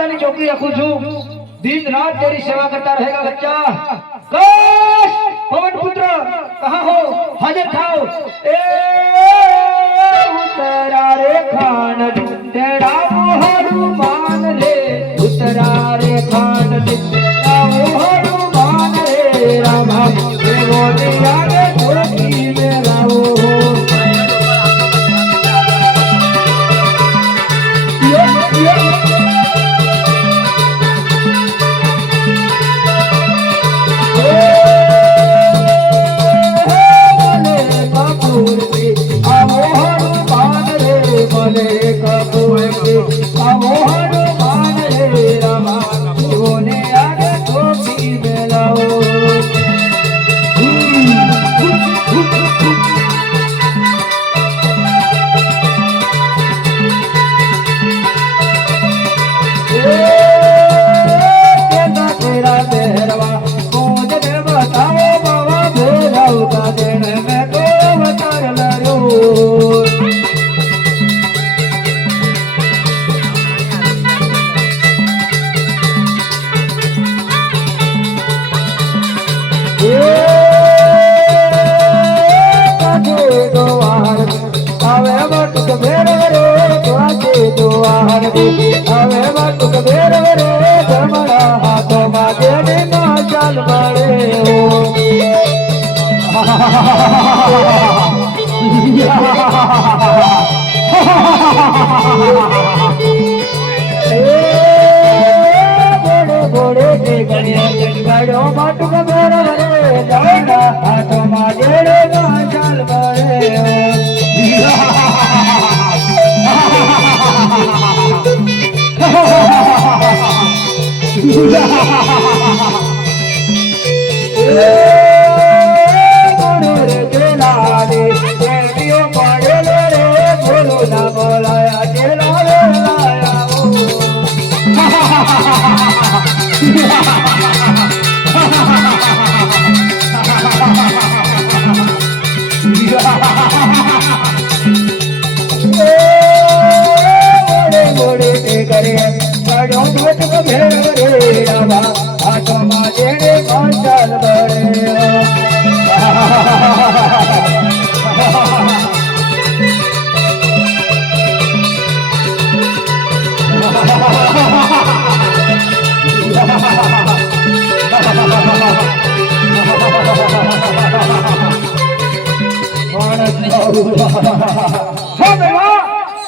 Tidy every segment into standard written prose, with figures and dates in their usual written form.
माता की चौकी रखू छू दिन रात तेरी सेवा करता रहेगा बच्चा। कश पवन पुत्र कहाँ हो हाजिर खाओ। ए उतरा रे खान तेरा हनुमान रे उतरा रे खान तेरा हनुमान रे रामा देवो आगे चौकी में लाओ।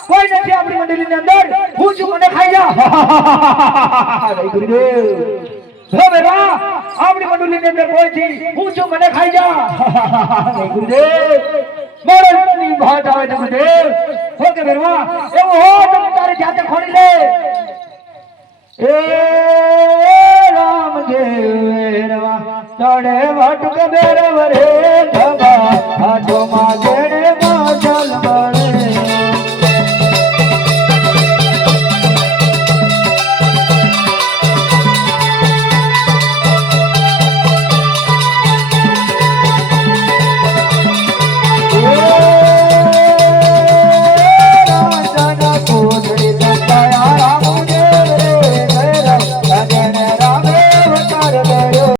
कोई नहीं अपनी मंडली के अंदर हूँ जो मने खाई जा। गुरुदेव हो बेटा अपनी मंडली के अंदर कोई थी हूँ जो मने खाई जा। गुरुदेव मोरे नहीं बहुत आवे तो गुरुदेव हो के बेरवा ए हो तुम तारे जाते खोली ले। ए राम देव बेरवा तोड़े भटक बेरवरे